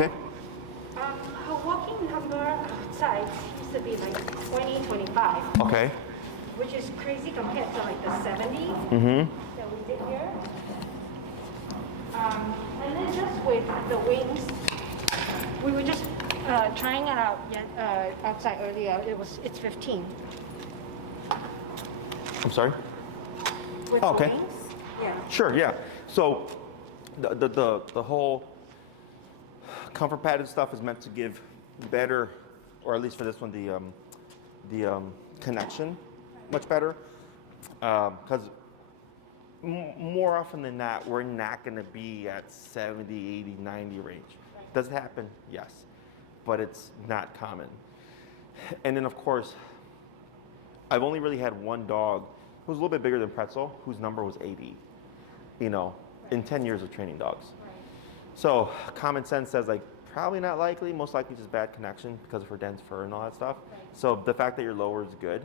Okay. Her walking number outside used to be like 20, 25. Okay. Which is crazy compared to like the 70 that we did here. And then just with the wings, we were just trying it out outside earlier. It's 15. I'm sorry? With Oh, okay. the wings? Yeah. Sure, yeah. So the whole comfort padded stuff is meant to give better, or at least for this one, the connection much better. Because more often than not, we're not going to be at 70, 80, 90 range. Does it happen? Yes. But it's not common. And then, of course, I've only really had one dog who was a little bit bigger than Pretzel, whose number was 80, in 10 years of training dogs. So common sense says, like, probably not likely, most likely just bad connection because of her dense fur and all that stuff. So the fact that you're lower is good.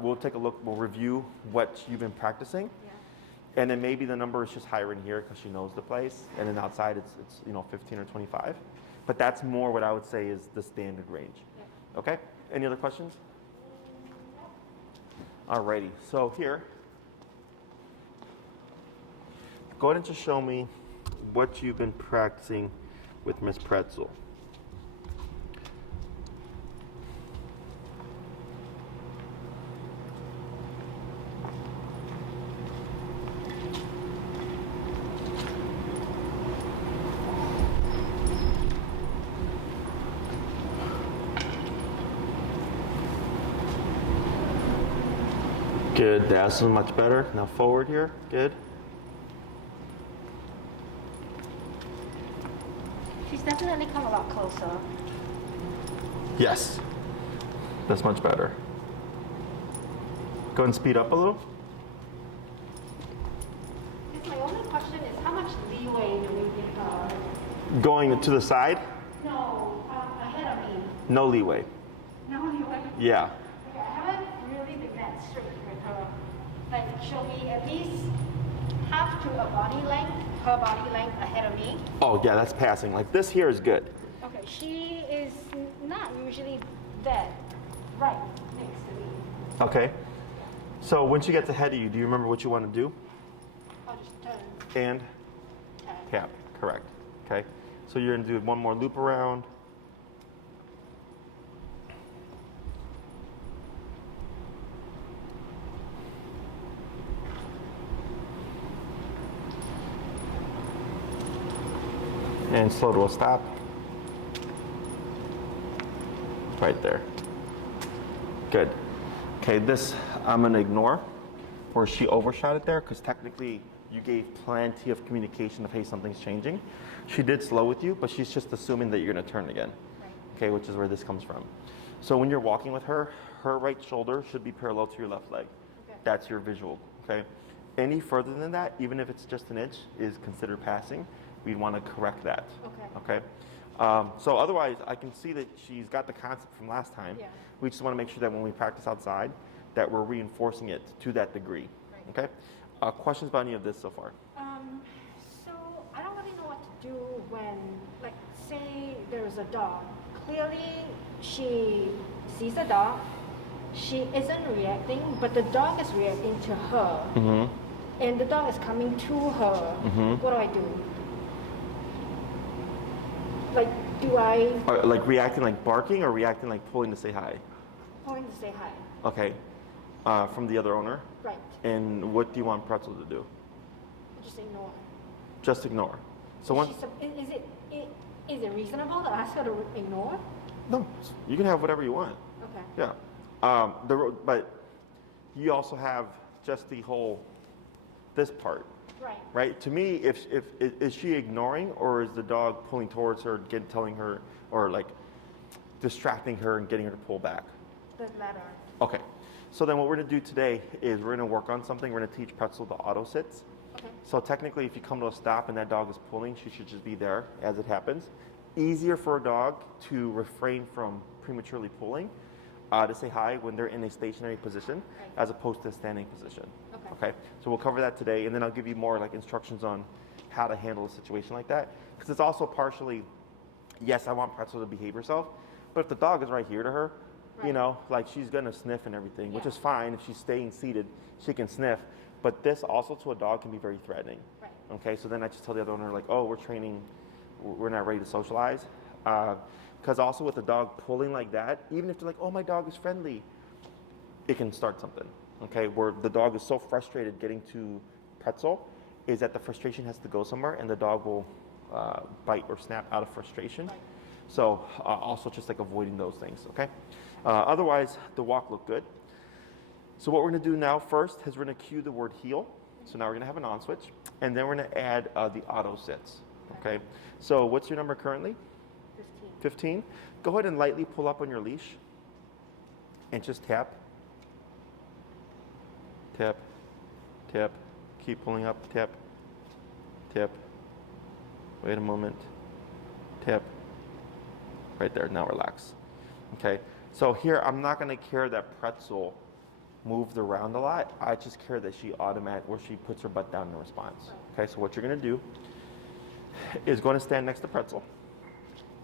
We'll take a look, we'll review what you've been practicing. And then maybe the number is just higher in here because she knows the place. And then outside it's 15 or 25. But that's more what I would say is the standard range. Okay? Any other questions? Alrighty, so here, go ahead and just show me what you've been practicing with Miss Pretzel. Good, that's much better. Now forward here, good. She's definitely come a lot closer. Yes, that's much better. Go and speed up a little. My only question is how much leeway do we give her? Going to the side? No, ahead of me. No leeway. No leeway? Yeah. Okay, I haven't really been that strict with her. Like, she'll be at least half to a body length, her body length ahead of me. Oh yeah, that's passing. Like this here is good. Okay, she is not usually that right next to me. Okay. So when she gets ahead of you, do you remember what you want to do? I'll just turn. And? Tap, correct. Okay. So you're going to do one more loop around. And slow to a stop. Right there. Good. Okay, this I'm gonna ignore where she overshot it there because technically you gave plenty of communication of, hey, something's changing. She did slow with you, but she's just assuming that you're gonna turn again. Okay, which is where this comes from. So when you're walking with her, her right shoulder should be parallel to your left leg. That's your visual, okay? Any further than that, even if it's just an inch, is considered passing. We'd want to correct that. Okay. So otherwise, I can see that she's got the concept from last time. Yeah. We just want to make sure that when we practice outside, that we're reinforcing it to that degree. Okay. Questions about any of this so far? So I don't really know what to do when, like, say there's a dog. Clearly, she sees a dog. She isn't reacting, but the dog is reacting to her. And the dog is coming to her. What do I do? Like, do I... Like reacting like barking or reacting like pulling to say hi? Pulling to say hi. Okay. From the other owner? Right. And what do you want Pretzel to do? Just ignore. Just ignore. So once... Is it reasonable to ask her to ignore? No, you can have whatever you want. Okay. Yeah. But you also have just the whole, this part. Right. Right? To me, is she ignoring or is the dog pulling towards her, telling her, or like distracting her and getting her to pull back? The latter. Okay. So then what we're going to do today is we're going to work on something. We're going to teach Pretzel the auto sits. Okay. So technically, if you come to a stop and that dog is pulling, she should just be there as it happens. Easier for a dog to refrain from prematurely pulling, to say hi when they're in a stationary position, as opposed to a standing position. Okay. So we'll cover that today, and then I'll give you more like instructions on how to handle a situation like that, because it's also partially yes, I want Pretzel to behave herself, but if the dog is right here to her, you Right. know, like she's gonna sniff and everything, which Yeah. is fine. If she's staying seated, she can sniff. But this also to a dog can be very threatening. Right. Okay, so then I just tell the other owner like, oh, we're training, we're not ready to socialize. Because also with the dog pulling like that, even if they're like, oh, my dog is friendly, it can start something. Okay, where the dog is so frustrated getting to Pretzel, is that the frustration has to go somewhere, and the dog will bite or snap out of frustration. Right. So also just like avoiding those things. Okay. Otherwise, the walk looked good. So what we're going to do now first is we're going to cue the word heel. So now we're going to have an on switch, and then we're going to add the auto sits. Okay. So what's your number currently? 15. 15. Go ahead and lightly pull up on your leash, and just tap. Tap. Tap. Keep pulling up. Tap. Tap. Wait a moment. Tap. Right there. Now relax. Okay. So here I'm not going to care that Pretzel moved around a lot. I just care that she where she puts her butt down in response. Okay. So what you're going to do is going to stand next to Pretzel.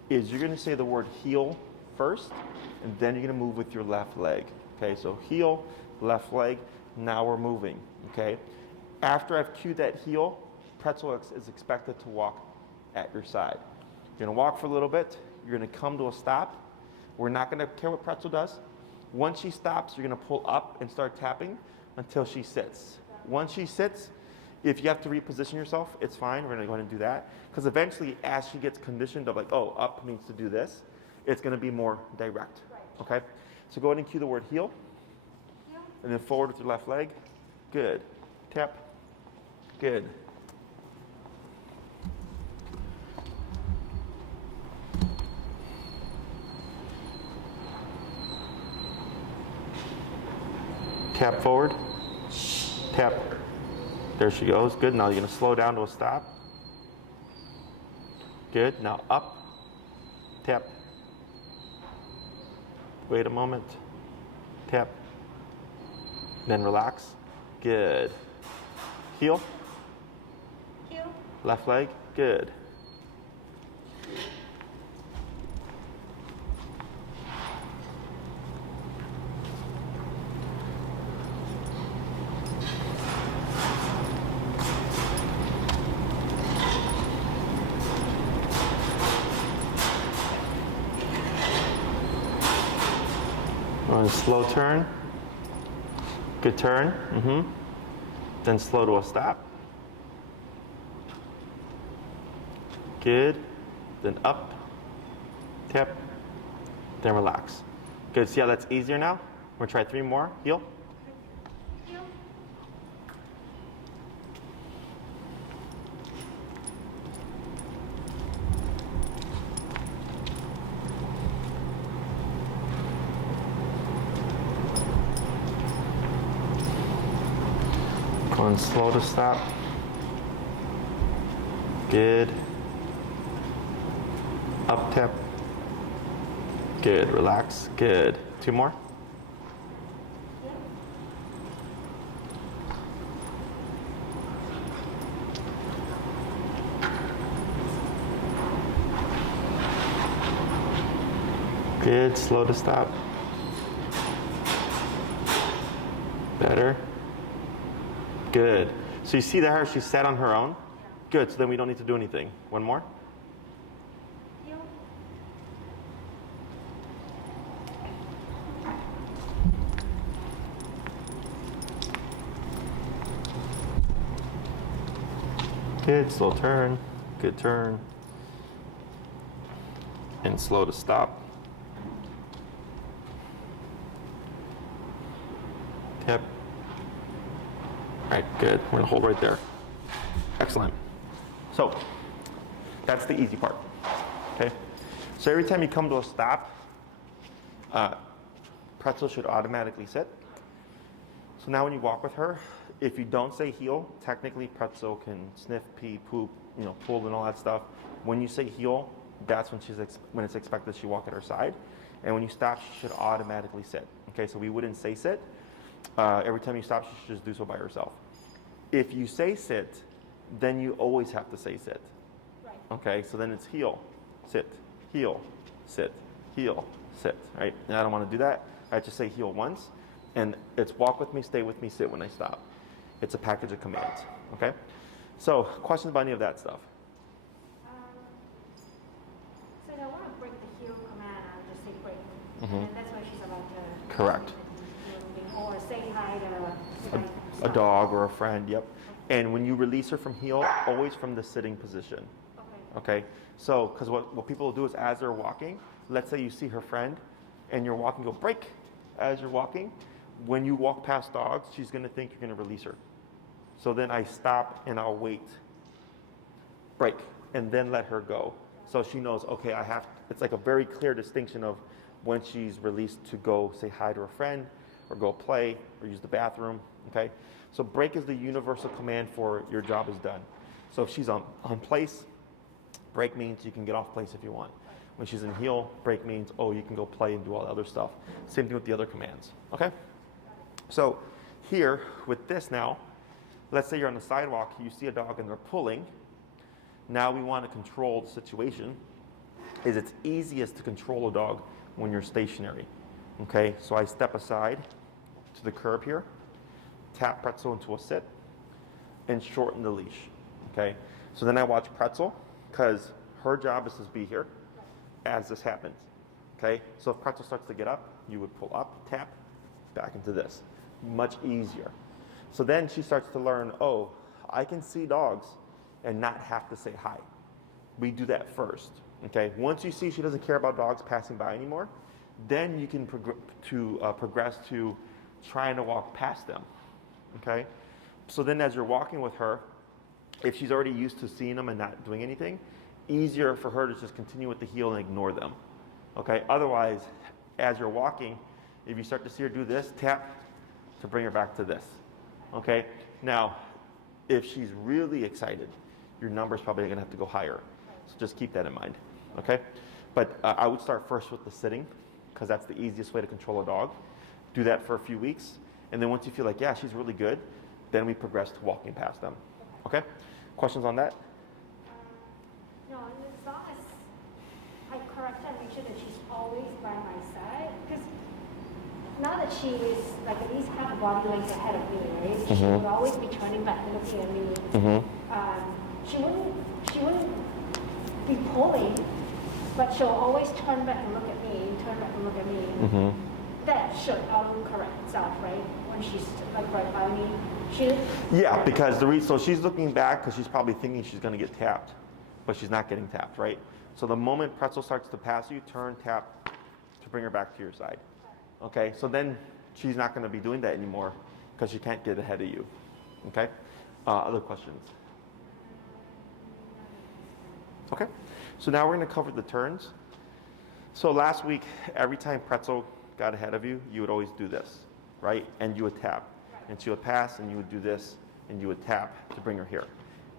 Is you're going to say the word heel first, and then you're going to move with your left leg. Okay. So heel, left leg. Now we're moving. Okay. After I've cued that heel, Pretzel is expected to walk at your side. You're going to walk for a little bit. You're going to come to a stop. We're not going to care what Pretzel does. Once she stops, you're going to pull up and start tapping until she sits. Once she sits, if you have to reposition yourself, it's fine. We're going to go ahead and do that. Because eventually, as she gets conditioned of like, oh, up means to do this, it's going to be more direct. Okay? So go ahead and cue the word heel. And then forward with your left leg. Good. Tap. Good. Tap forward. Tap. There she goes. Good. Now you're going to slow down to a stop. Good. Now up. Tap. Wait a moment. Tap. Then relax. Good. Heel. Heel. Left leg. Good. One slow turn. Good turn. Then slow to a stop. Good. Then up. Tap. Then relax. Good. See how that's easier now? We're going to try 3 more. Heel. Heel. Going slow to stop. Good. Up tap. Good. Relax. Good. 2 more. Good. Slow to stop. Better. Good. So you see there, she sat on her own? Good, so then we don't need to do anything. 1 more. Heel. Good, slow turn. Good turn. And slow to stop. Tap. All right, good. We're gonna hold right there. Excellent. So, that's the easy part, okay? So every time you come to a stop, Pretzel should automatically sit. So now when you walk with her, if you don't say heel, technically Pretzel can sniff, pee, poop, pull and all that stuff. When you say heel, that's when when it's expected she walk at her side. And when you stop, she should automatically sit. Okay, so we wouldn't say sit. Every time you stop, she should just do so by herself. If you say sit, then you always have to say sit. Right. Okay, so then it's heel, sit, heel, sit, heel, sit, right? And I don't want to do that. I just say heel once, and it's walk with me, stay with me, sit when I stop. It's a package of commands, okay? So, questions about any of that stuff? So if I want to break the heel command, I'll just say break. Mm-hmm. And that's why she's about to. Correct. Or say hi to A dog or a friend, yep. And when you release her from heel, always from the sitting position. Okay? So, because what people will do is as they're walking, let's say you see her friend and you're walking, go break as you're walking. When you walk past dogs, she's going to think you're going to release her. So then I stop and I'll wait, break, and then let her go. So she knows, okay, it's like a very clear distinction of when she's released to go say hi to a friend or go play or use the bathroom, okay? So break is the universal command for your job is done. So if she's on place, break means you can get off place if you want. When she's in heel, break means, oh, you can go play and do all the other stuff. Same thing with the other commands, okay? So here, with this now, let's say you're on the sidewalk, you see a dog and they're pulling. Now we want to control the situation. It's easiest to control a dog when you're stationary, okay? So I step aside to the curb here, tap Pretzel into a sit, and shorten the leash, okay? So then I watch Pretzel, because her job is to be here as this happens, okay? So if Pretzel starts to get up, you would pull up, tap, back into this. Much easier. So then she starts to learn, oh, I can see dogs and not have to say hi. We do that first, okay? Once you see she doesn't care about dogs passing by anymore, then you can progress to trying to walk past them, okay? So then as you're walking with her, if she's already used to seeing them and not doing anything, easier for her to just continue with the heel and ignore them, okay? Otherwise, as you're walking, if you start to see her do this, tap to bring her back to this, okay? Now, if she's really excited, your number's probably going to have to go higher. So just keep that in mind, okay? But I would start first with the sitting, because that's the easiest way to control a dog. Do that for a few weeks, and then once you feel like, yeah, she's really good, then we progress to walking past them, okay? Questions on that? No, as long as I correct her and make sure that she's always by my side, because now that she is like at least half a body length ahead of me, right? She would always be turning back and looking at me. She wouldn't be pulling, but she'll always turn back and look at me, turn back and look at me. That should correct itself, right? When she's like right by me. Yeah, because so she's looking back because she's probably thinking she's going to get tapped, but she's not getting tapped, right? So the moment Pretzel starts to pass you, turn, tap to bring her back to your side. Okay, so then she's not going to be doing that anymore because she can't get ahead of you. Okay, other questions? Okay, so now we're going to cover the turns. So last week, every time Pretzel got ahead of you, you would always do this, right? And you would tap. And she would pass, and you would do this, and you would tap to bring her here.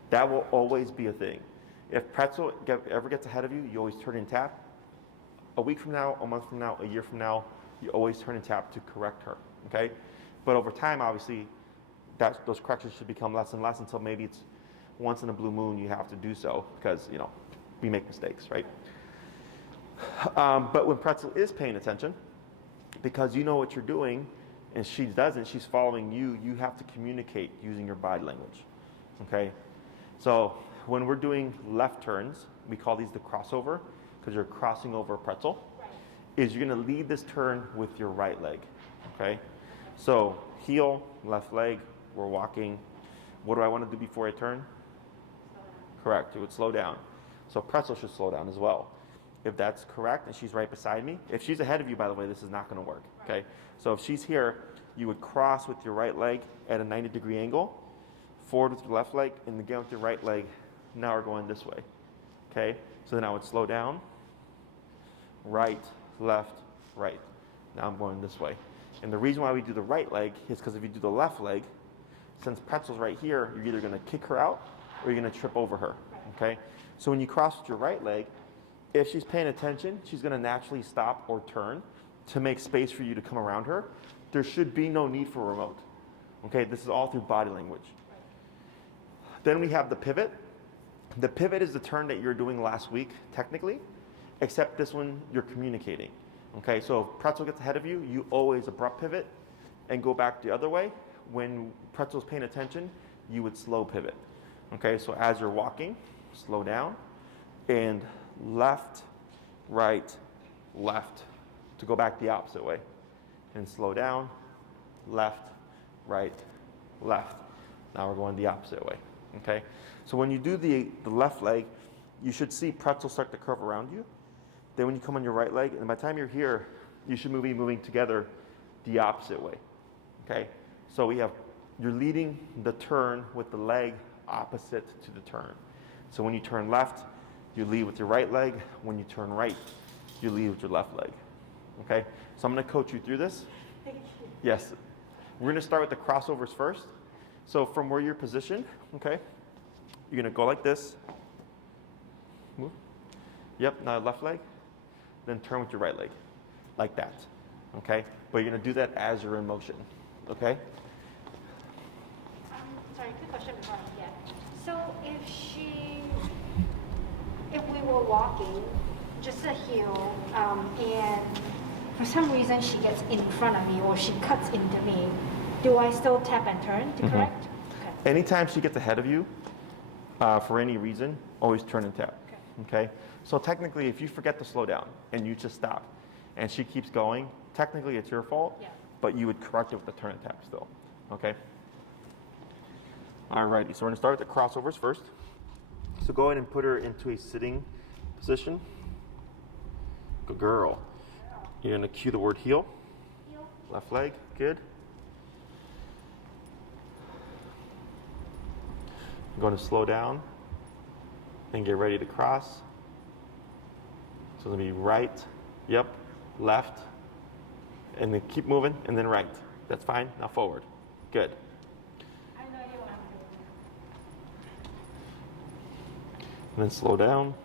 That will always be a thing. If Pretzel ever gets ahead of you, you always turn and tap. A week from now, a month from now, a year from now, you always turn and tap to correct her, okay? But over time, obviously, those corrections should become less and less until maybe it's once in a blue moon you have to do so because, you know, we make mistakes, right? But when Pretzel is paying attention, because you know what you're doing, and she doesn't, she's following you, you have to communicate using your body language, okay? So when we're doing left turns, we call these the crossover, because you're crossing over a Pretzel, is you're gonna lead this turn with your right leg, okay? So heel, left leg, we're walking. What do I wanna do before I turn? Correct, it would slow down. So Pretzel should slow down as well. If that's correct and she's right beside me, if she's ahead of you, by the way, this is not gonna work, okay? So if she's here, you would cross with your right leg at a 90-degree angle, forward with your left leg, and again with your right leg. Now we're going this way, okay? So then I would slow down, right, left, right. Now I'm going this way. And the reason why we do the right leg is because if you do the left leg, since Pretzel's right here, you're either gonna kick her out or you're gonna trip over her, okay? So when you cross with your right leg, if she's paying attention, she's gonna naturally stop or turn to make space for you to come around her. There should be no need for a remote, okay? This is all through body language. Then we have the pivot. The pivot is the turn that you're doing last week, technically, except this one you're communicating. Okay, so if Pretzel gets ahead of you, you always abrupt pivot and go back the other way. When Pretzel's paying attention, you would slow pivot. Okay, so as you're walking, slow down and left, right, left to go back the opposite way. And slow down, left, right, left. Now we're going the opposite way. Okay, so when you do the left leg, you should see Pretzel start to curve around you. Then when you come on your right leg, and by the time you're here, you should be moving together the opposite way. Okay, so you're leading the turn with the leg opposite to the turn. So when you turn left, you lead with your right leg. When you turn right, you lead with your left leg. Okay, so I'm going to coach you through this. Thank you. Yes, we're going to start with the crossovers first. So from where you're positioned, okay, you're going to go like this. Move. Yep, now left leg. Then turn with your right leg, like that. Okay, but you're going to do that as you're in motion. Okay. Sorry, quick question before I forget. So if we were walking, just a heel, and for some reason she gets in front of me or she cuts into me, do I still tap and turn to correct? Okay. Anytime she gets ahead of you, for any reason, always turn and tap. Okay. So technically, if you forget to slow down and you just stop, and she keeps going, technically it's your fault. Yeah. But you would correct it with the turn and tap still. Okay. Alrighty. So we're gonna start with the crossovers first. So go ahead and put her into a sitting position. Good girl. You're gonna cue the word heel. Heel. Left leg. Good. I'm going to slow down and get ready to cross. So it's going to be right, yep, left, and then keep moving, and then right. That's fine. Now forward. Good. I know you want to. And then slow down.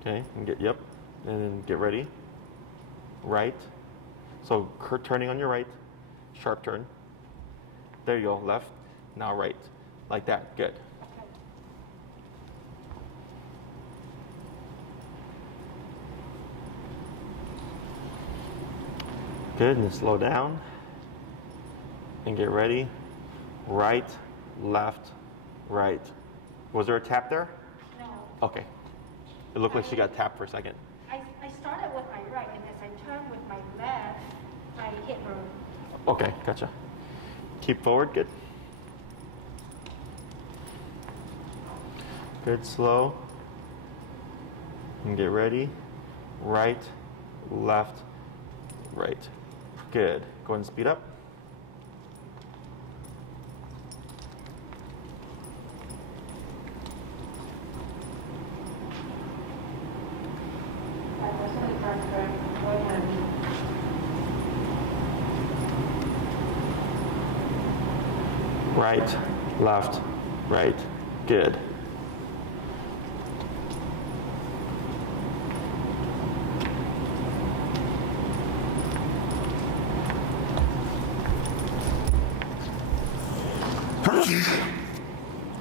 Okay, and yep, and then get ready. Right. So turning on your right, sharp turn. There you go, left, now right. Like that, good. Good, and then slow down and get ready. Right, left, right. Was there a tap there? No. Okay. It looked like she got tapped for a second. I started with my right, and as I turned with my left, I hit her. Okay, gotcha. Keep forward, good. Good, slow. And get ready. Right, left, right. Good. Go ahead and speed up. Right, left, right. Good.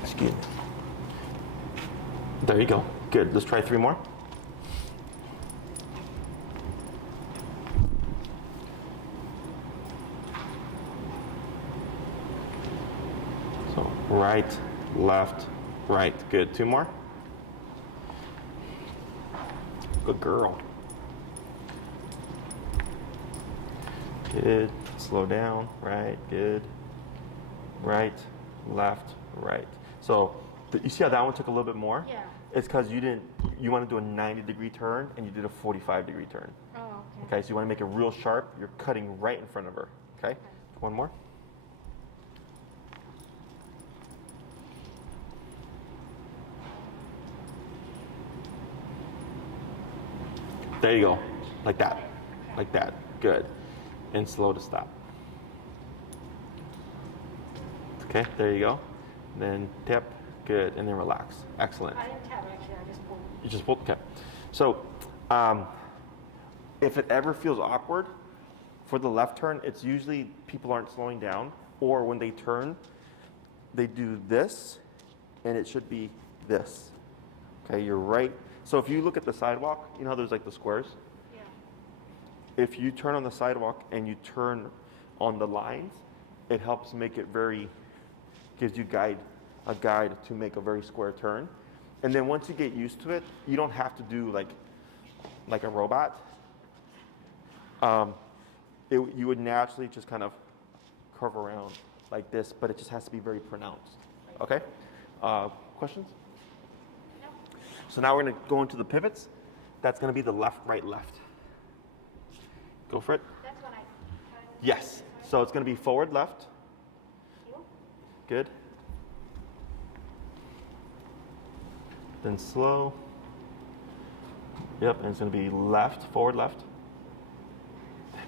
Excuse me. There you go. Good. Let's try 3 more. So right, left, right. Good. 2 more. Good girl. Good. Slow down. Right. Good. Right, left, right. So you see how that one took a little bit more? Yeah. It's because you want to do a 90-degree turn and you did a 45-degree turn. Oh, okay. Okay, so you want to make it real sharp. You're cutting right in front of her. Okay? One more. There you go. Like that. Like that. Good. And slow to stop. Okay, there you go. Then tap, good, and then relax. Excellent. I didn't tap actually, I just pulled. You just pulled, okay. So, if it ever feels awkward for the left turn, it's usually people aren't slowing down, or when they turn, they do this, and it should be this. Okay, you're right, So if you look at the sidewalk, you know how there's like the squares? Yeah. If you turn on the sidewalk and you turn on the lines, it helps make it gives you a guide to make a very square turn. And then once you get used to it, you don't have to do like a robot. You would naturally just kind of curve around like this, but it just has to be very pronounced. Okay? Questions? No. So now we're going to go into the pivots. That's going to be the left, right, left. Go for it. That's what I. Yes. So it's going to be forward, left. Good. Then slow. Yep, and it's going to be left, forward, left.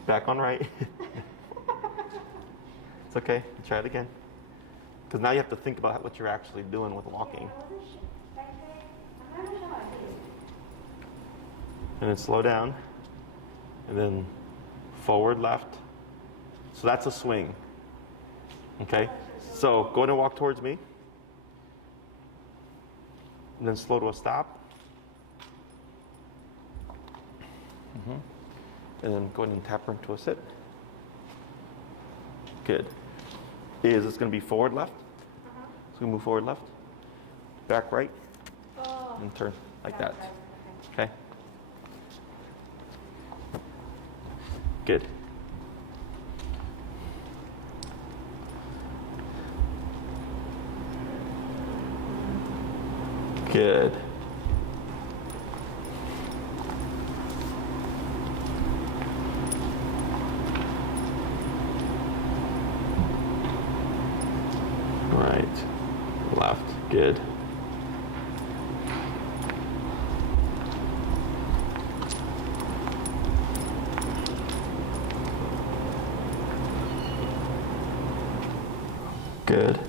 Back on right. It's okay. Try it again. Because now you have to think about what you're actually doing with walking. And then slow down. And then forward, left. So that's a swing. Okay? So go ahead and walk towards me. And then slow to a stop. And then go ahead and tap her into a sit. Good. Is this going to be forward, left? So we move forward, left. Back, right. And turn like that. Okay? Good. Good. Right, left, good. Good.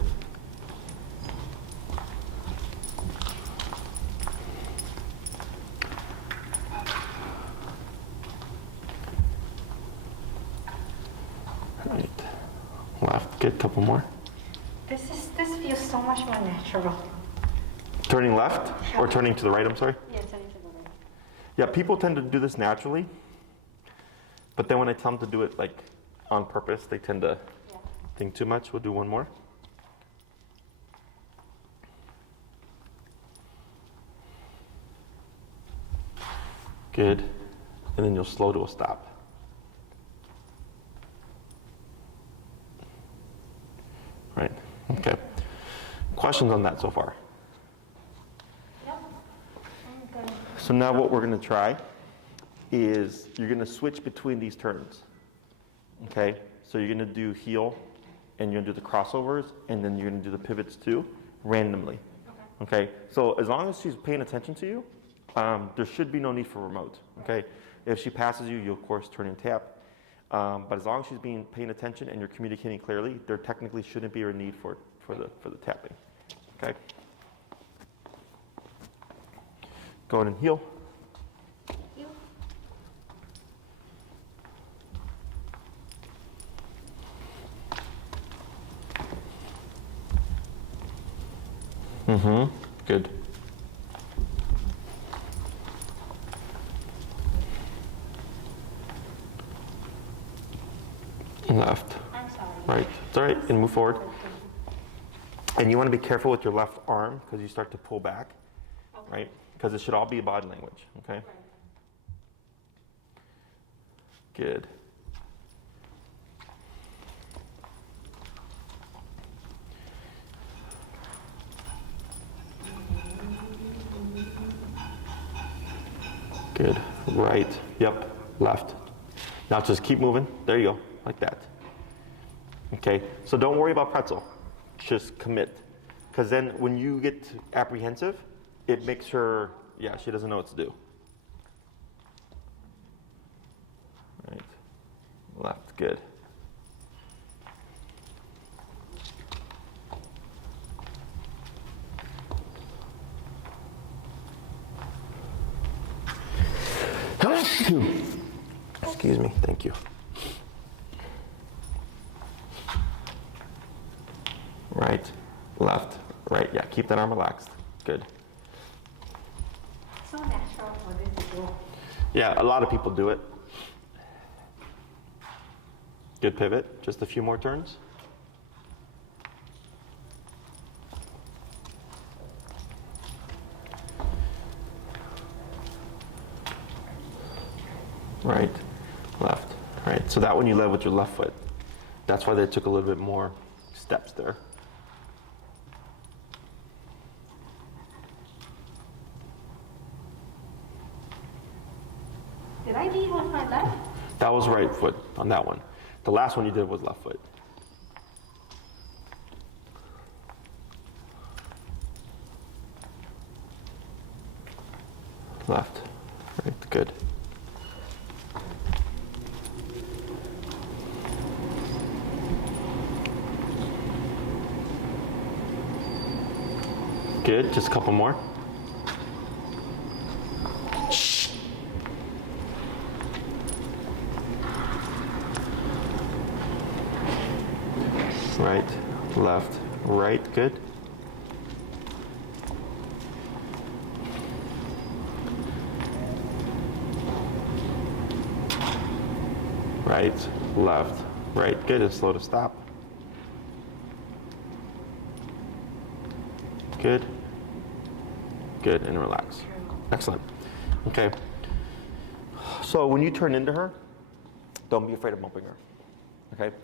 Right, left, good, couple more. This feels so much more natural. Turning left or turning to the right, I'm sorry? Yeah, turning to the right. Yeah, people tend to do this naturally, but then when I tell them to do it like on purpose, they tend to think too much. We'll do one more. Good. And then you'll slow to a stop. Right. Okay. Questions on that so far? Yep. I'm good. So now what we're going to try is you're going to switch between these turns. Okay? So you're going to do heel and you're going to do the crossovers and then you're going to do the pivots too, randomly. Okay? So as long as she's paying attention to you, there should be no need for remote. Okay? If she passes you, you'll of course turn and tap. But as long as she's paying attention and you're communicating clearly, there technically shouldn't be a need for the tapping. Okay? Go ahead and heel. You. Good. Left. I'm sorry. Right. It's all right. And move forward. And you want to be careful with your left arm because you start to pull back, right? Because it should all be body language, okay? Good. Good. Right. Yep. Left. Now just keep moving. There you go. Like that. Okay. So don't worry about Pretzel. Just commit. Because then when you get apprehensive, it makes her, yeah, she doesn't know what to do. Right. Left. Good. Excuse me. Thank you. Right, left, right. Yeah, keep that arm relaxed. Good. So natural. Yeah, a lot of people do it. Good pivot, just a few more turns. Right, left, right. So that one you led with your left foot. That's why they took a little bit more steps there. Did I lead with my left? That was right foot on that one. The last one you did was left foot. Left, right, good. Good, just a couple more. Right, left, right, good. Right, left, right, good, and slow to stop. Good, good, and relax. Excellent. Okay. So when you turn into her, don't be afraid of bumping her. Okay?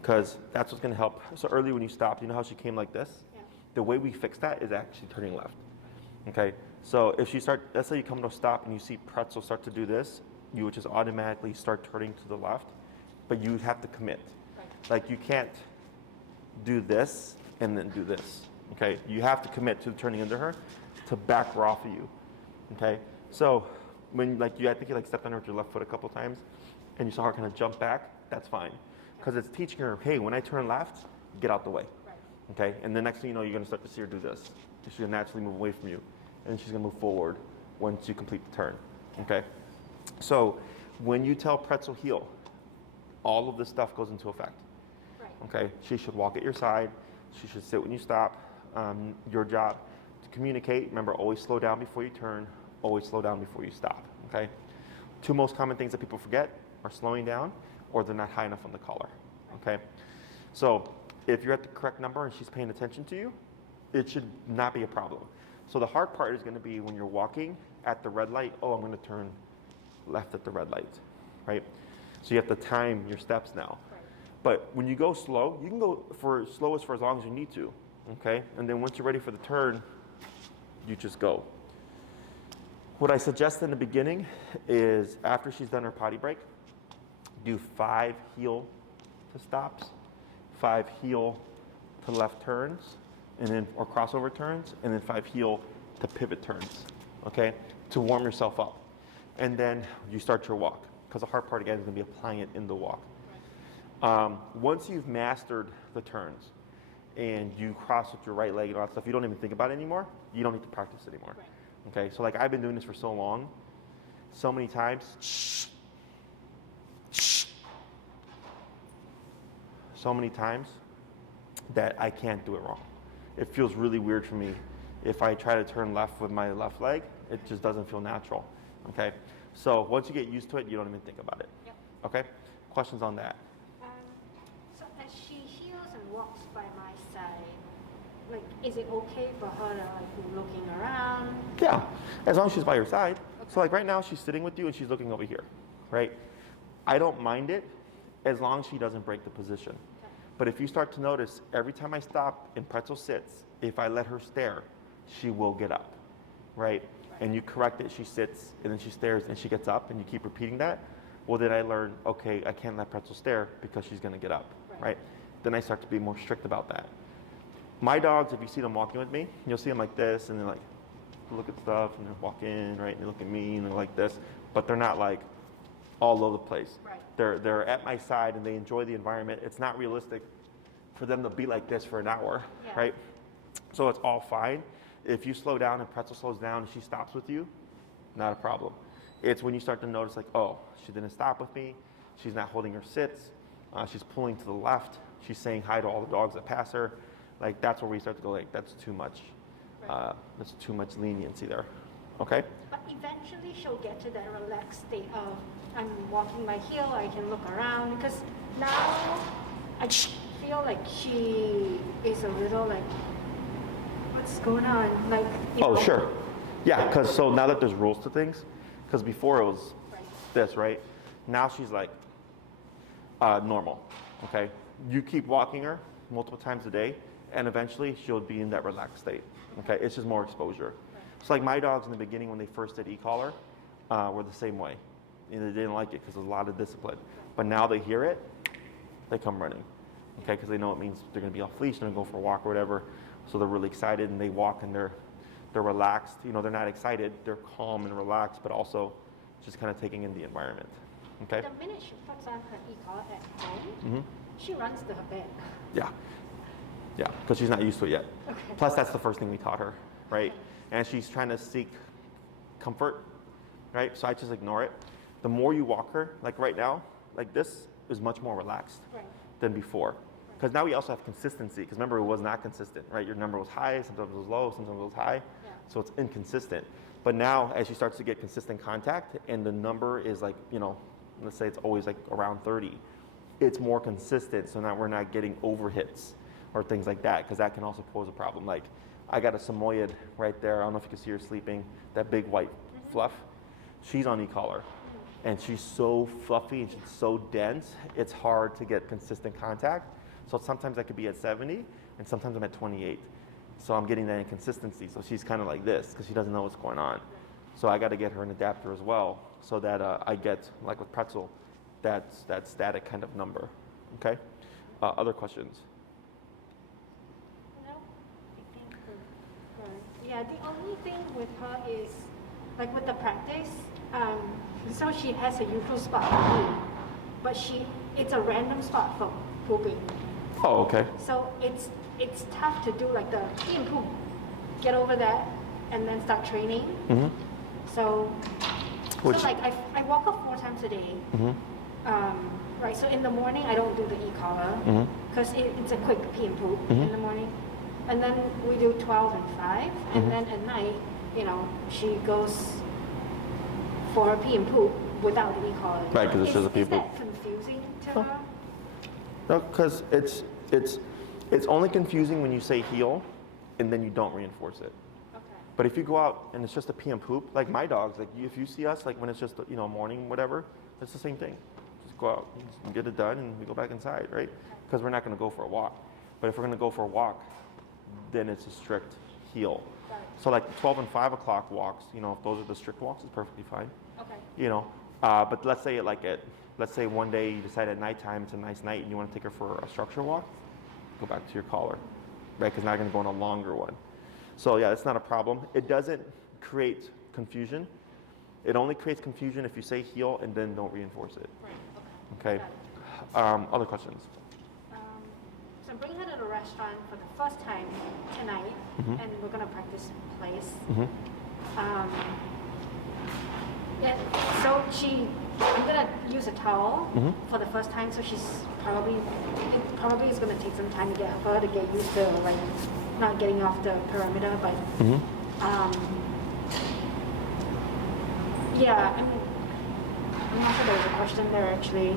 Because that's what's going to help. So earlier when you stopped, you know how she came like this? Yeah. The way we fix that is actually turning left. Okay? So if she let's say you come to a stop and you see Pretzel start to do this, you would just automatically start turning to the left, but you have to commit. Right. Like you can't do this and then do this. Okay? You have to commit to turning into her to back her off of you. Okay? So when I think you stepped on her with your left foot a couple times and you saw her kind of jump back, that's fine. Because it's teaching her, hey, when I turn left, get out the way. Right. Okay? And the next thing you know, you're going to start to see her do this. She's going to naturally move away from you. And then she's going to move forward once you complete the turn. Okay? So when you tell Pretzel heel, all of this stuff goes into effect. Right. Okay? She should walk at your side. She should sit when you stop. Your job to communicate. Remember, always slow down before you turn. Always slow down before you stop. Okay? Two most common things that people forget are slowing down or they're not high enough on the collar. Okay? So if you're at the correct number and she's paying attention to you, it should not be a problem. So the hard part is going to be when you're walking at the red light, oh, I'm going to turn left at the red light, right? So you have to time your steps now. Right. But when you go slow, you can go for as long as you need to, okay? And then once you're ready for the turn, you just go. What I suggest in the beginning is after she's done her potty break, do 5 heel to stops, 5 heel to left turns, and then or crossover turns, and then 5 heel to pivot turns, okay, to warm yourself up. And then you start your walk, because the hard part again is going to be applying it in the walk. Once you've mastered the turns and you cross with your right leg and all that stuff, you don't even think about it anymore. You don't need to practice anymore. Right. Okay, so like I've been doing this for so long, so many times, so many times that I can't do it wrong. It feels really weird for me. If I try to turn left with my left leg, it just doesn't feel natural. Okay, so once you get used to it, you don't even think about it. Yep. Okay, questions on that? So as she heals and walks by my side, like, is it okay for her to be looking around? Yeah, as long as she's by your side. Okay. So like right now she's sitting with you and she's looking over here, right? I don't mind it as long as she doesn't break the position. Okay. But if you start to notice, every time I stop and Pretzel sits, if I let her stare, she will get up, right? And you correct it, she sits, and then she stares, and she gets up, and you keep repeating that, well, then I learn, okay, I can't let Pretzel stare because she's going to get up, right? Then I start to be more strict about that. My dogs, if you see them walking with me, you'll see them like this, and they're like, look at stuff, and they walk in, right, and they look at me, and they're like this, but they're not like all over the place. Right. They're at my side, and they enjoy the environment. It's not realistic for them to be like this for an hour, right? So it's all fine. If you slow down and Pretzel slows down and she stops with you, not a problem. It's when you start to notice like, oh, she didn't stop with me. She's not holding her sits. She's pulling to the left. She's saying hi to all the dogs that pass her. Like that's where we start to go like, that's too much. That's too much leniency there. okay? But eventually she'll get to that relaxed state of I'm walking my heel, I can look around, because now I feel like she is a little like, what's going on? Like, you Oh, know, sure. Yeah, because so now that there's rules to things, because before it was right. this, right? Now she's like normal, okay? You keep walking her multiple times a day, and eventually she'll be in that relaxed state, okay? It's just more exposure. So like my dogs in the beginning when they first did e-collar were the same way. You know, they didn't like it because there's a lot of discipline. But now they hear it, they come running, okay? Because they know it means they're going to be off leash, they're going to go for a walk or whatever. So they're really excited and they walk and they're relaxed. You know, they're not excited, they're calm and relaxed, but also just kind of taking in the environment, okay? The minute she puts on her e-collar at home, she runs to her bed. Yeah, yeah, because she's not used to it yet. Okay. Plus, that's the first thing we taught her, right? And she's trying to seek comfort, right? So I just ignore it. The more you walk her, like right now, like this is much more relaxed Right. than before. Because now we also have consistency. Because remember, it was not consistent, right? Your number was high, sometimes it was low, sometimes it was high. Yeah. So it's inconsistent. But now, as she starts to get consistent contact, and the number is like, you know, let's say it's always like around 30, it's more consistent. So now we're not getting over hits or things like that, because that can also pose a problem. Like I got a Samoyed right there. I don't know if you can see her sleeping. That big white fluff. She's on e-collar. And she's so fluffy and she's so dense, it's hard to get consistent contact. So sometimes I could be at 70 and sometimes I'm at 28. So I'm getting that inconsistency. So she's kind of like this because she doesn't know what's going on. So I got to get her an adapter as well so that I get, like with Pretzel, that static kind of number. Okay? Other questions? No, I think we're good. Yeah, the only thing with her is, like with the practice, so she has a usual spot for pee, but it's a random spot for pooping. Oh, okay. So it's tough to do like the pee and poop, get over that, and then start training. Mm-hmm. So Which, like I walk her 4 times a day. Right, so in the morning I don't do the e-collar because it's a quick pee and poop in the morning. And then we do 12 and 5, and then at night, you know, she goes for her pee and poop without the e-collar. Right, because it's just a pee Is and that confusing to her? no, because it's only confusing when you say heel and then you don't reinforce it. Okay. But if you go out and it's just a pee and poop, like my dogs, like if you see us, like when it's just, you know, morning, whatever, it's the same thing. Just go out and get it done and we go back inside, right? Because we're not going to go for a walk. But if we're going to go for a walk, then it's a strict heel. Got it. So like the 12 and 5 o'clock walks, you know, if those are the strict walks, it's perfectly fine. Okay. You know, but let's say let's say one day you decide at nighttime it's a nice night and you want to take her for a structure walk, go back to your collar, right? Because now you're going to go on a longer one. So yeah, it's not a problem. It doesn't create confusion. It only creates confusion if you say heel and then don't reinforce it. Right. Okay. Got it. Other questions? So I'm bringing her to the restaurant for the first time tonight, and we're gonna practice place. Yeah, so I'm gonna use a towel for the first time, so it probably is gonna take some time to get her to get used to like not getting off the perimeter, but yeah, I'm not sure there was a question there actually.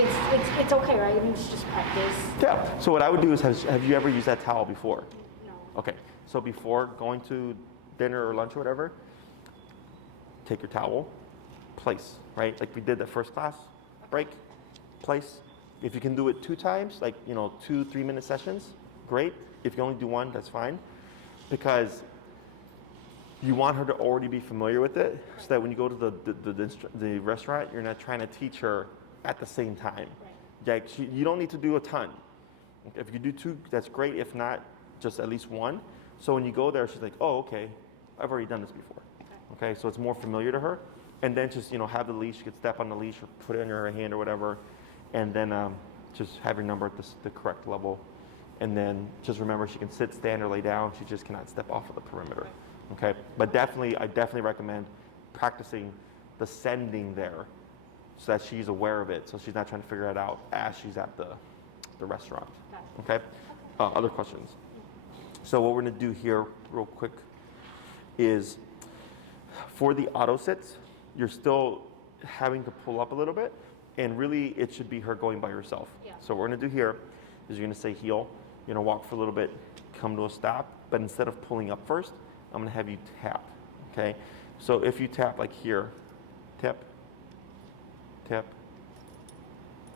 It's okay, right? I mean, it's just practice. Yeah. So what I would do is, have you ever used that towel before? No. Okay. So before going to dinner or lunch or whatever, take your towel, place, right? Like we did the first class, break, place. If you can do it 2 times, like, you know, 2 3-minute sessions, great. If you only do 1, that's fine. Because you want her to already be familiar with it so that when you go to the restaurant, you're not trying to teach her at the same time. Right. Like you don't need to do a ton. If you do 2, that's great. If not, just at least 1. So when you go there, she's like, oh, okay, I've already done this before. Okay, so it's more familiar to her. And then just, you know, have the leash, you could step on the leash or put it in her hand or whatever. And then just have your number at the correct level. And then just remember she can sit, stand, or lay down. She just cannot step off of the perimeter. Okay, but I definitely recommend practicing the sending there so that she's aware of it, so she's not trying to figure it out as she's at the restaurant. Okay? Other questions? So what we're going to do here real quick is for the auto sits, you're still having to pull up a little bit, and really it should be her going by herself. Yeah. So what we're gonna do here is you're gonna say heel, you're gonna walk for a little bit, come to a stop, but instead of pulling up first, I'm gonna have you tap, okay? So if you tap like here, tap, tap,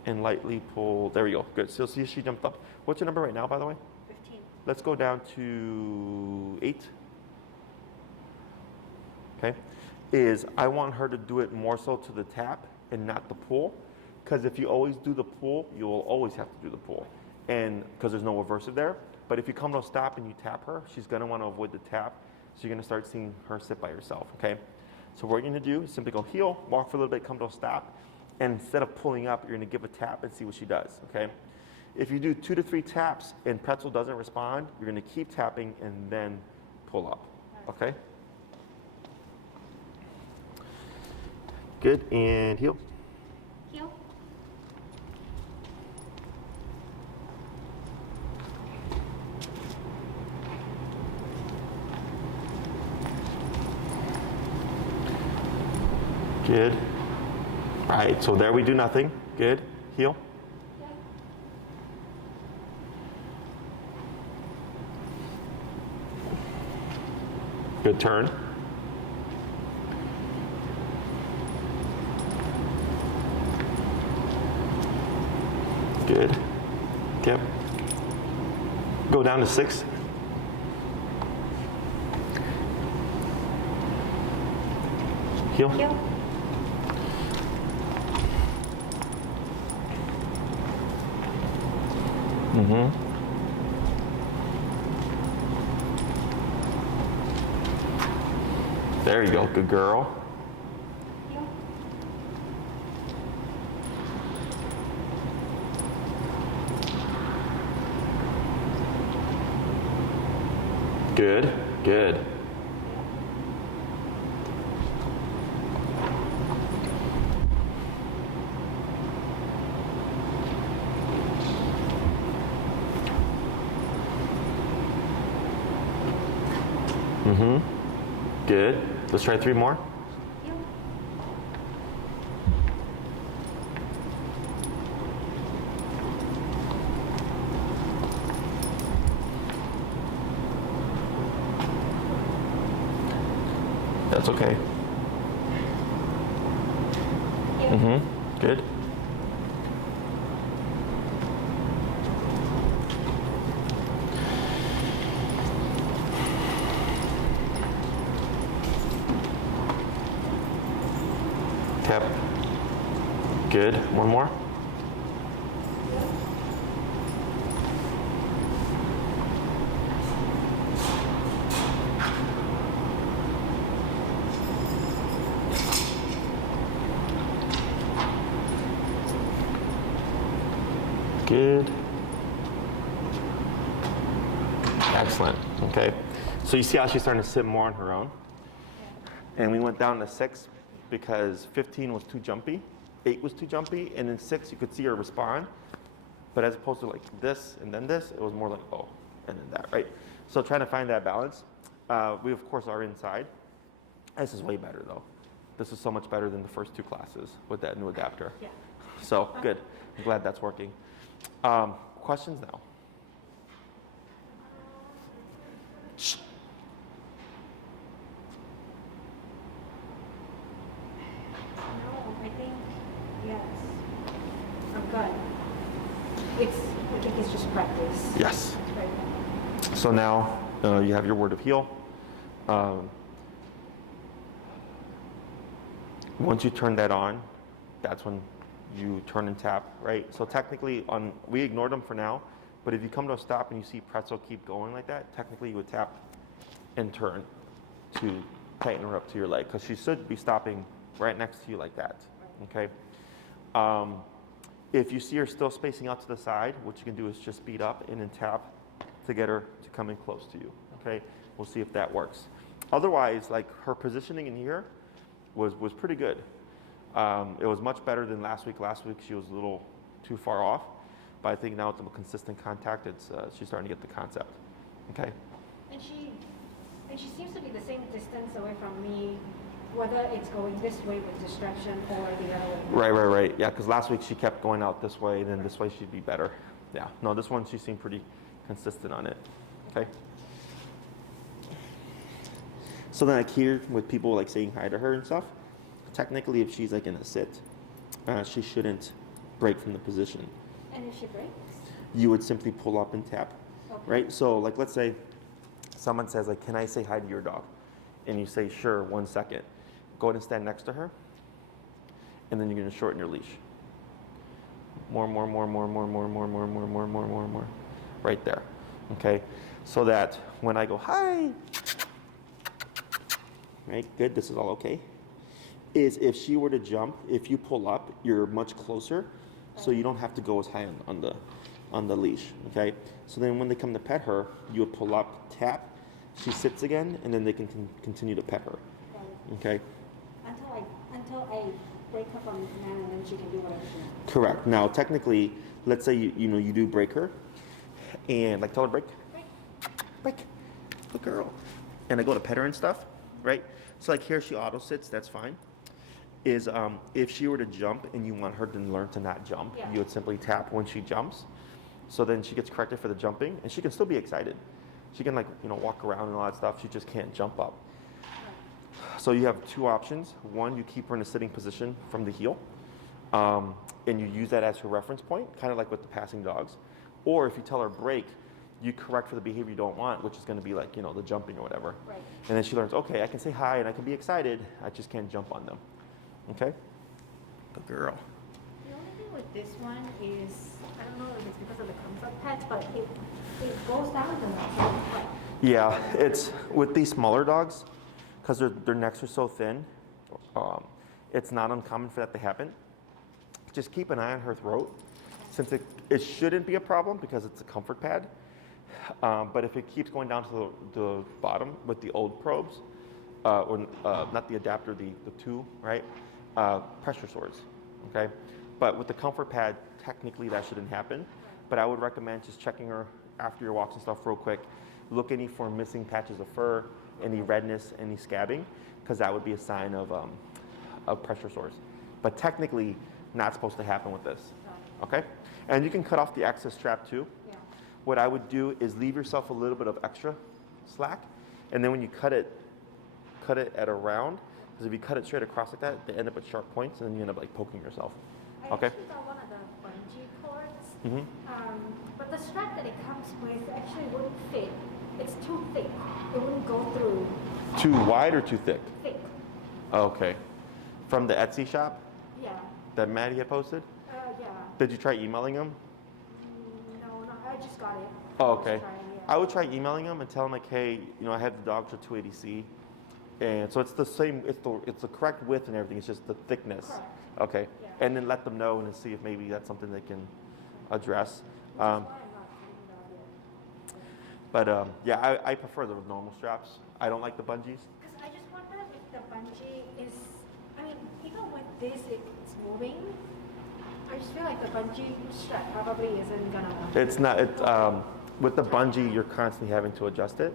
and lightly pull, there we go, good. So see she jumped up. What's your number right now, by the way? 15. Let's go down to 8. Okay, is I want her to do it more so to the tap and not the pull, because if you always do the pull, you will always have to do the pull, and because there's no reversive there. But if you come to a stop and you tap her, she's gonna want to avoid the tap, so you're gonna start seeing her sit by herself. Okay, so what you're gonna do is simply go heel, walk for a little bit, come to a stop, and instead of pulling up, you're gonna give a tap and see what she does. Okay, if you do 2 to 3 taps and Pretzel doesn't respond, you're gonna keep tapping and then pull up. Okay. Good, and heel. Heel. Good. All right, so there we do nothing. Good. Heel. Good turn. Good. Yep. Go down to 6. Heel. Heel. Mm-hmm. There you go. Good girl. Heel. Good. Good. Mm-hmm. Good. Let's try 3 more. Heel. That's okay. Heel. Mm-hmm. Good. Tap. Good. One more. Good. Excellent. Okay. So you see how she's starting to sit more on her own? And we went down to 6 because 15 was too jumpy, 8 was too jumpy, and then 6 you could see her respond. But as opposed to like this and then this, it was more like, oh, and then that, right? So trying to find that balance. We of course are inside. This is way better though. This is so much better than the first 2 classes with that new adapter. Yeah. So good. I'm glad that's working. Questions now? Shh. No, I think yes. I'm good. I think it's just practice. Yes. It's very good. So now you have your word of heel. Once you turn that on, that's when you turn and tap, right? So technically, we ignored them for now, but if you come to a stop and you see Pretzel keep going like that, technically you would tap and turn to tighten her up to your leg, because she should be stopping right next to you like that, okay? If you see her still spacing out to the side, what you can do is just speed up and then tap to get her to come in close to you, okay? We'll see if that works. Otherwise, like her positioning in here was pretty good. It was much better than last week. Last week she was a little too far off, but I think now with the consistent contact, she's starting to get the concept. Okay. And And she seems to be the same distance away from me, whether it's going this way with distraction or the other way. Right. Yeah, because last week she kept going out this way, then this way she'd be better. Yeah, no, this one she seemed pretty consistent on it. Okay. So then like here with people like saying hi to her and stuff, technically if she's like in a sit, she shouldn't break from the position. And if she breaks? You would simply pull up and tap, Okay. right? So like let's say someone says like, can I say hi to your dog? And you say, sure, 1 second. Go ahead and stand next to her. And then you're gonna shorten your leash. More. Right there, okay? So that when I go, hi, right, good, this is all okay. Is if she were to jump, if you pull up, you're much closer, so you don't have to go as high on the leash, okay? So then when they come to pet her, you would pull up, tap, she sits again, and then they can continue to pet her, okay? Until I break her from the command, and then she can do whatever she wants. Correct. Now, technically, let's say you do break her, and like tell her break, good girl, and I go to pet her and stuff, right? So like here she auto sits, that's fine. Is if she were to jump and you want her to learn to not jump, you would simply tap when she jumps. So then she gets corrected for the jumping, and she can still be excited. She can walk around and all that stuff. She just can't jump up. So you have two options. One, you keep her in a sitting position from the heel, and you use that as her reference point, kind of like with the passing dogs. Or if you tell her break, you correct for the behavior you don't want, which is going to be like the jumping or whatever. Right. And then she learns, okay, I can say hi and I can be excited. I just can't jump on them. Okay. Good girl. The only thing with this one is, I don't know if it's because of the comfort pads, but it goes down the neck. Yeah, it's with these smaller dogs, because their necks are so thin, it's not uncommon for that to happen. Just keep an eye on her throat, since it shouldn't be a problem because it's a comfort pad. But if it keeps going down to the bottom with the old probes, or not the adapter, the two, right? Pressure sores, okay? But with the comfort pad, technically that shouldn't happen. But I would recommend just checking her after your walks and stuff real quick. Look any for missing patches of fur, any redness, any scabbing, because that would be a sign of pressure sores. But technically, not supposed to happen with this, okay? And you can cut off the excess strap too. Yeah. What I would do is leave yourself a little bit of extra slack, and then when you cut it at around, because if you cut it straight across like that, they end up at sharp points, and then you end up like poking yourself. I Okay. actually got one of the bungee cords, Mm-hmm. but the strap that it comes with actually wouldn't fit. It's too thick. It wouldn't go through. Too wide or too thick? Thick. Okay. From the Etsy shop Yeah. that Maddie had posted? Yeah. Did you try emailing them? No, I just got it. Oh, okay. Trying, I would try emailing them and tell them like, hey, I have the dogs for 280C, and so it's the same. It's the correct width and everything. It's just the thickness. Correct. Okay. Yeah. And then let them know and see if maybe that's something they can address. Which is why I'm not taking it out yet. But yeah, I prefer the normal straps. I don't like the bungees. Because I just wonder if the bungee is, I mean, even with this, it's moving. I just feel like the bungee strap probably isn't gonna. It's not. With the bungee, you're constantly having to adjust it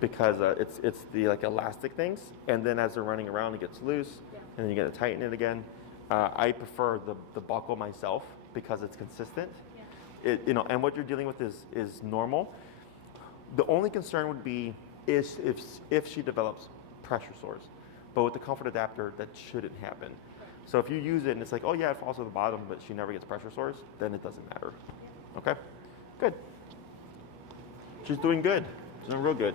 because it's the like elastic things, and then as they're running around, it gets loose, and then you got to tighten it again. I prefer the buckle myself because it's consistent. Yeah. And what you're dealing with is normal. The only concern would be is if she develops pressure sores, but with the comfort adapter, that shouldn't happen. So if you use it and it's like, oh yeah, it falls to the bottom, but she never gets pressure sores, then it doesn't matter. Okay, good. She's doing good. She's doing real good.